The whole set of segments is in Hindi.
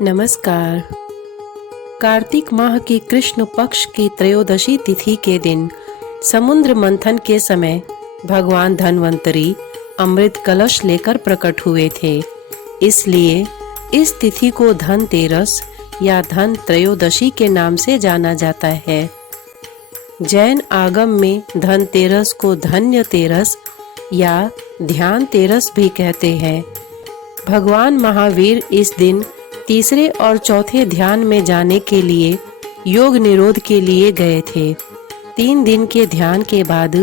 नमस्कार। कार्तिक माह की कृष्ण पक्ष की त्रयोदशी तिथि के दिन समुद्र मंथन के समय भगवान धन्वंतरी अमृत कलश लेकर प्रकट हुए थे। इसलिए इस तिथि को धनतेरस या धन त्रयोदशी के नाम से जाना जाता है। जैन आगम में धनतेरस को धन्य तेरस या ध्यान तेरस भी कहते हैं। भगवान महावीर इस दिन तीसरे और चौथे ध्यान में जाने के लिए योग निरोध के लिए गए थे। 3 दिन के ध्यान के बाद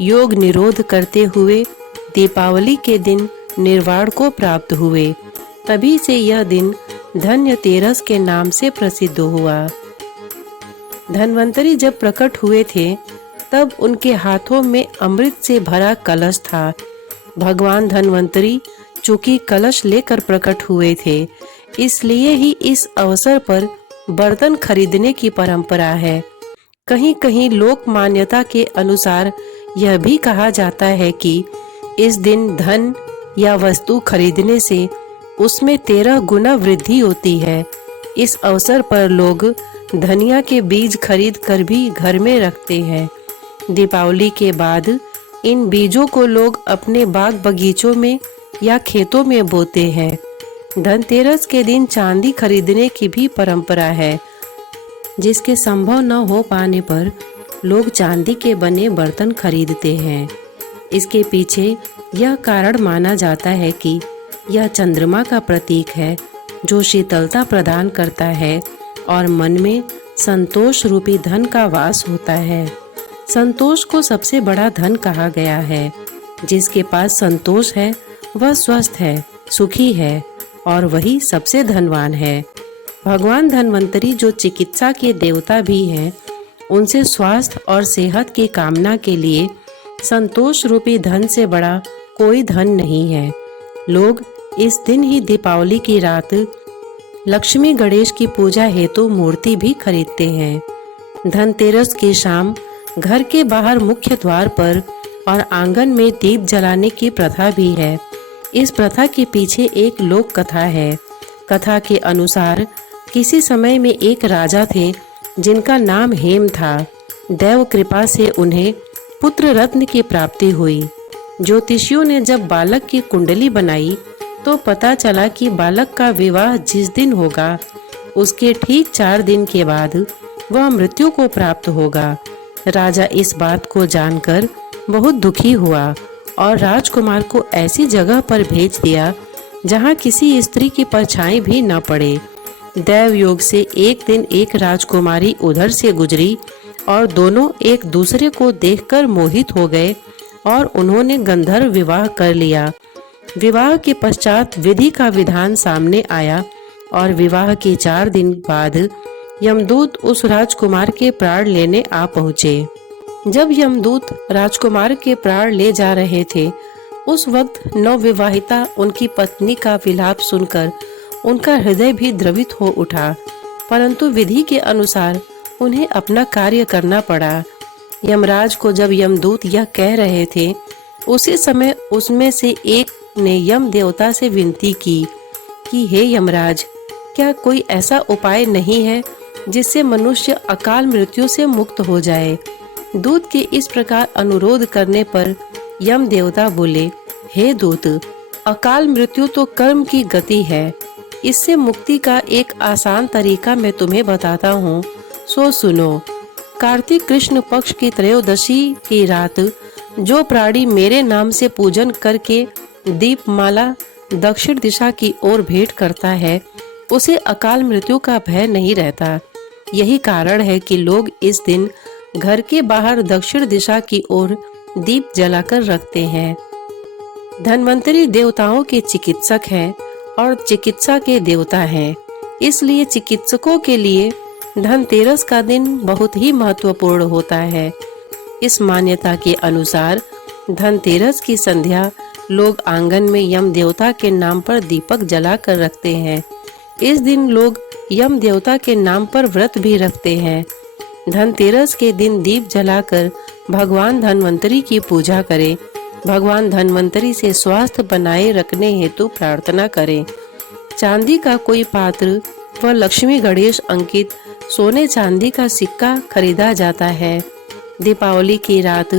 योग निरोध करते हुए दीपावली के दिन निर्वाण को प्राप्त हुए। तभी से यह दिन धन्य तेरस के नाम से प्रसिद्ध हुआ। धन्वंतरी जब प्रकट हुए थे तब उनके हाथों में अमृत से भरा कलश था। भगवान धन्वंतरी चूंकि कलश लेकर प्रकट हुए थे, इसलिए ही इस अवसर पर बर्तन खरीदने की परंपरा है। कहीं कहीं लोक मान्यता के अनुसार यह भी कहा जाता है कि इस दिन धन या वस्तु खरीदने से उसमें 13 गुना वृद्धि होती है। इस अवसर पर लोग धनिया के बीज खरीद कर भी घर में रखते हैं। दीपावली के बाद इन बीजों को लोग अपने बाग बगीचों में या खेतों में बोते हैं। धनतेरस के दिन चांदी खरीदने की भी परंपरा है, जिसके संभव न हो पाने पर लोग चांदी के बने बर्तन खरीदते हैं। इसके पीछे यह कारण माना जाता है कि यह चंद्रमा का प्रतीक है, जो शीतलता प्रदान करता है और मन में संतोष रूपी धन का वास होता है। संतोष को सबसे बड़ा धन कहा गया है। जिसके पास संतोष है वह स्वस्थ है, सुखी है और वही सबसे धनवान है। भगवान धन्वंतरी जो चिकित्सा के देवता भी हैं, उनसे स्वास्थ्य और सेहत की कामना के लिए संतोष रूपी धन से बड़ा कोई धन नहीं है। लोग इस दिन ही दीपावली की रात लक्ष्मी गणेश की पूजा हेतु मूर्ति भी खरीदते हैं। धनतेरस की शाम घर के बाहर मुख्य द्वार पर और आंगन में दीप जलाने की प्रथा भी है। इस प्रथा के पीछे एक लोक कथा है। कथा के अनुसार किसी समय में एक राजा थे जिनका नाम हेम था। दैव कृपा से उन्हें पुत्र रत्न की प्राप्ति हुई। ज्योतिषियों ने जब बालक की कुंडली बनाई तो पता चला कि बालक का विवाह जिस दिन होगा उसके ठीक 4 दिन के बाद वह मृत्यु को प्राप्त होगा। राजा इस बात को जानकर बहुत दुखी हुआ और राजकुमार को ऐसी जगह पर भेज दिया जहां किसी स्त्री की परछाई भी न पड़े। दैव योग से एक दिन एक राजकुमारी उधर से गुजरी और दोनों एक दूसरे को देखकर मोहित हो गए और उन्होंने गंधर्व विवाह कर लिया। विवाह के पश्चात विधि का विधान सामने आया और विवाह के 4 दिन बाद यमदूत उस राजकुमार के प्राण लेने आ पहुँचे। जब यमदूत राजकुमार के प्राण ले जा रहे थे, उस वक्त नवविवाहिता उनकी पत्नी का विलाप सुनकर उनका हृदय भी द्रवित हो उठा, परंतु विधि के अनुसार उन्हें अपना कार्य करना पड़ा। यमराज को जब यमदूत यह कह रहे थे, उसी समय उसमें से एक ने यम देवता से विनती की कि हे यमराज, क्या कोई ऐसा उपाय नहीं है जिससे मनुष्य अकाल मृत्यु से मुक्त हो जाए। दूत के इस प्रकार अनुरोध करने पर यम देवता बोले, हे दूत, अकाल मृत्यु तो कर्म की गति है। इससे मुक्ति का एक आसान तरीका मैं तुम्हें बताता हूँ, सो सुनो। कार्तिक कृष्ण पक्ष की त्रयोदशी की रात जो प्राणी मेरे नाम से पूजन करके दीपमाला दक्षिण दिशा की ओर भेंट करता है, उसे अकाल मृत्यु का भय नहीं रहता। यही कारण है कि लोग इस दिन घर के बाहर दक्षिण दिशा की ओर दीप जलाकर रखते हैं। धन्वंतरी देवताओं के चिकित्सक हैं और चिकित्सा के देवता हैं। इसलिए चिकित्सकों के लिए धनतेरस का दिन बहुत ही महत्वपूर्ण होता है। इस मान्यता के अनुसार धनतेरस की संध्या लोग आंगन में यम देवता के नाम पर दीपक जला कर रखते हैं। इस दिन लोग यम देवता के नाम पर व्रत भी रखते हैं। धनतेरस के दिन दीप जलाकर भगवान धन्वंतरी की पूजा करें। भगवान धन्वंतरी से स्वास्थ्य बनाए रखने हेतु प्रार्थना करें। चांदी का कोई पात्र व लक्ष्मी गणेश अंकित सोने चांदी का सिक्का खरीदा जाता है। दीपावली की रात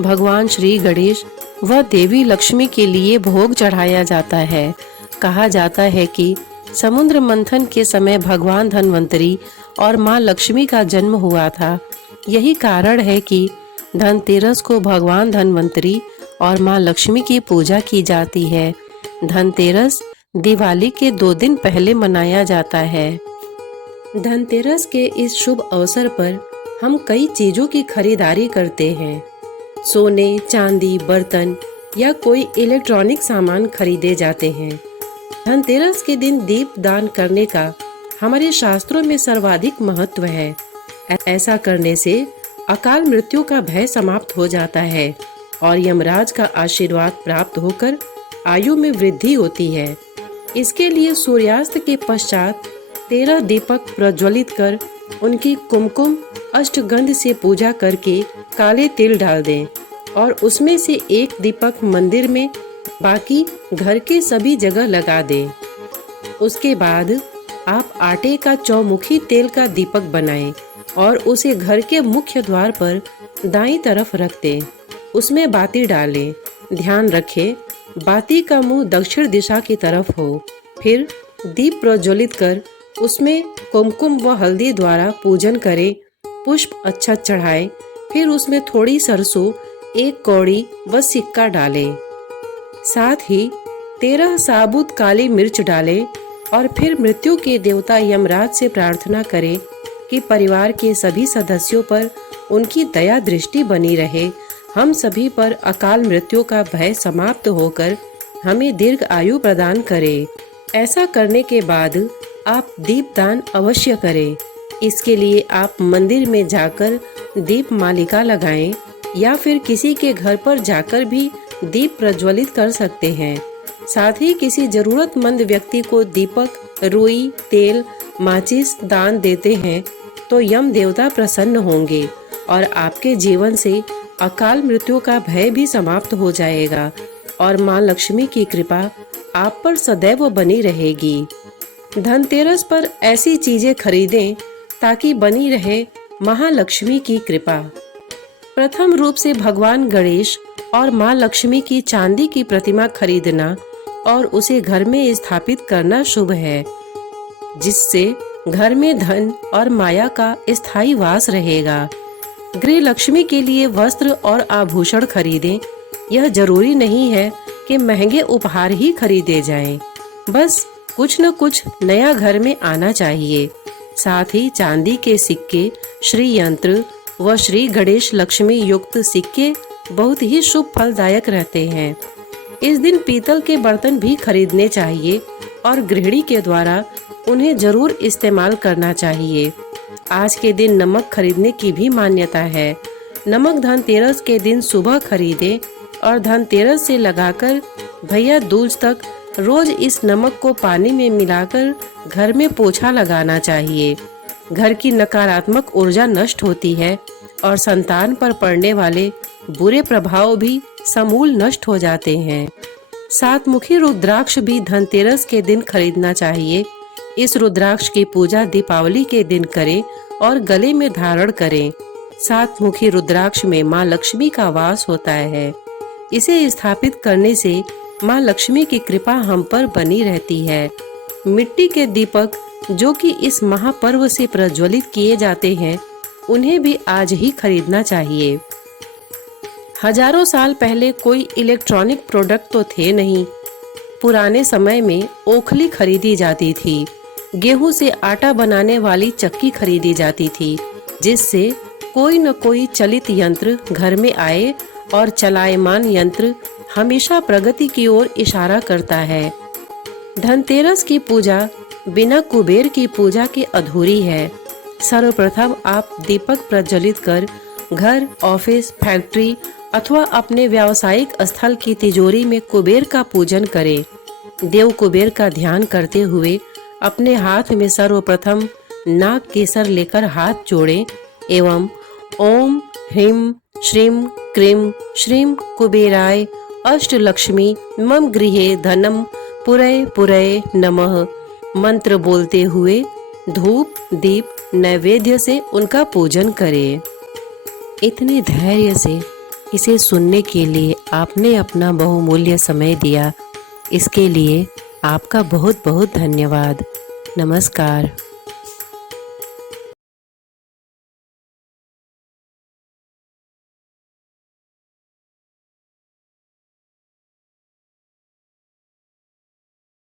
भगवान श्री गणेश व देवी लक्ष्मी के लिए भोग चढ़ाया जाता है। कहा जाता है कि समुद्र मंथन के समय भगवान धन्वंतरी और माँ लक्ष्मी का जन्म हुआ था। यही कारण है कि धनतेरस को भगवान धन्वंतरी और माँ लक्ष्मी की पूजा की जाती है। धनतेरस दिवाली के 2 दिन पहले मनाया जाता है। धनतेरस के इस शुभ अवसर पर हम कई चीजों की खरीदारी करते हैं। सोने, चांदी, बर्तन या कोई इलेक्ट्रॉनिक सामान खरीदे जाते हैं। धनतेरस के दिन दीप दान करने का हमारे शास्त्रों में सर्वाधिक महत्व है। ऐसा करने से अकाल मृत्यु का भय समाप्त हो जाता है और यमराज का आशीर्वाद प्राप्त होकर आयु में वृद्धि होती है। इसके लिए सूर्यास्त के पश्चात 13 दीपक प्रज्वलित कर उनकी कुमकुम अष्टगंध से पूजा करके काले तिल डाल दें और उसमें से एक दीपक मंदिर में, बाकी घर के सभी जगह लगा दें। उसके बाद आप आटे का चौमुखी तेल का दीपक बनाएं और उसे घर के मुख्य द्वार पर दाईं तरफ रख दें। उसमें बाती डालें। ध्यान रखें, बाती का मुंह दक्षिण दिशा की तरफ हो। फिर दीप प्रज्वलित कर उसमें कुमकुम व हल्दी द्वारा पूजन करें। पुष्प अक्षत चढ़ाएं। फिर उसमें थोड़ी सरसों, 1 कौड़ी व सिक्का डालें। साथ ही 13 साबुत काली मिर्च डालें और फिर मृत्यु के देवता यमराज से प्रार्थना करें कि परिवार के सभी सदस्यों पर उनकी दया दृष्टि बनी रहे। हम सभी पर अकाल मृत्यु का भय समाप्त होकर हमें दीर्घ आयु प्रदान करे। ऐसा करने के बाद आप दीपदान अवश्य करें। इसके लिए आप मंदिर में जाकर दीप मालिका लगाएं या फिर किसी के घर पर जाकर भी दीप प्रज्वलित कर सकते हैं। साथ ही किसी जरूरतमंद व्यक्ति को दीपक, रुई, तेल, माचिस दान देते हैं तो यम देवता प्रसन्न होंगे और आपके जीवन से अकाल मृत्यु का भय भी समाप्त हो जाएगा और माँ लक्ष्मी की कृपा आप पर सदैव बनी रहेगी। धनतेरस पर ऐसी चीजें खरीदें ताकि बनी रहे महालक्ष्मी की कृपा। प्रथम रूप से भगवान गणेश और माँ लक्ष्मी की चांदी की प्रतिमा खरीदना और उसे घर में स्थापित करना शुभ है, जिससे घर में धन और माया का स्थायी वास रहेगा। गृह लक्ष्मी के लिए वस्त्र और आभूषण खरीदें। यह जरूरी नहीं है कि महंगे उपहार ही खरीदे जाएं, बस कुछ न कुछ नया घर में आना चाहिए। साथ ही चांदी के सिक्के, श्री यंत्र व श्री गणेश लक्ष्मी युक्त सिक्के बहुत ही शुभ फलदायक रहते हैं। इस दिन पीतल के बर्तन भी खरीदने चाहिए और गृहिणी के द्वारा उन्हें जरूर इस्तेमाल करना चाहिए। आज के दिन नमक खरीदने की भी मान्यता है। नमक धनतेरस के दिन सुबह खरीदें और धनतेरस से लगाकर भैया दूज तक रोज इस नमक को पानी में मिलाकर घर में पोछा लगाना चाहिए। घर की नकारात्मक ऊर्जा नष्ट होती है और संतान पर पड़ने वाले बुरे प्रभाव भी समूल नष्ट हो जाते हैं। 7 मुखी रुद्राक्ष भी धनतेरस के दिन खरीदना चाहिए। इस रुद्राक्ष की पूजा दीपावली के दिन करें और गले में धारण करें। 7 मुखी रुद्राक्ष में माँ लक्ष्मी का वास होता है। इसे स्थापित करने से माँ लक्ष्मी की कृपा हम पर बनी रहती है। मिट्टी के दीपक जो कि इस महापर्व से प्रज्वलित किए जाते हैं, उन्हें भी आज ही खरीदना चाहिए। हजारों साल पहले कोई इलेक्ट्रॉनिक प्रोडक्ट तो थे नहीं। पुराने समय में ओखली खरीदी जाती थी। गेहूं से आटा बनाने वाली चक्की खरीदी जाती थी, जिससे कोई न कोई चलित यंत्र घर में आए और चलायमान यंत्र हमेशा प्रगति की ओर इशारा करता है। धनतेरस की पूजा बिना कुबेर की पूजा के अधूरी है। सर्वप्रथम आप दीपक प्रज्वलित कर घर, ऑफिस, फैक्ट्री अथवा अपने व्यावसायिक स्थल की तिजोरी में कुबेर का पूजन करें। देव कुबेर का ध्यान करते हुए अपने हाथ में सर्वप्रथम नाग केसर लेकर हाथ जोड़ें एवं ओम ह्रीं श्रीं क्रीं श्रीं कुबेराय अष्टलक्ष्मी मम गृहे धनम पुरय पुरय नमः मंत्र बोलते हुए धूप दीप नैवेद्य से उनका पूजन करें। इतने धैर्य से इसे सुनने के लिए आपने अपना बहुमूल्य समय दिया, इसके लिए आपका बहुत बहुत धन्यवाद। नमस्कार।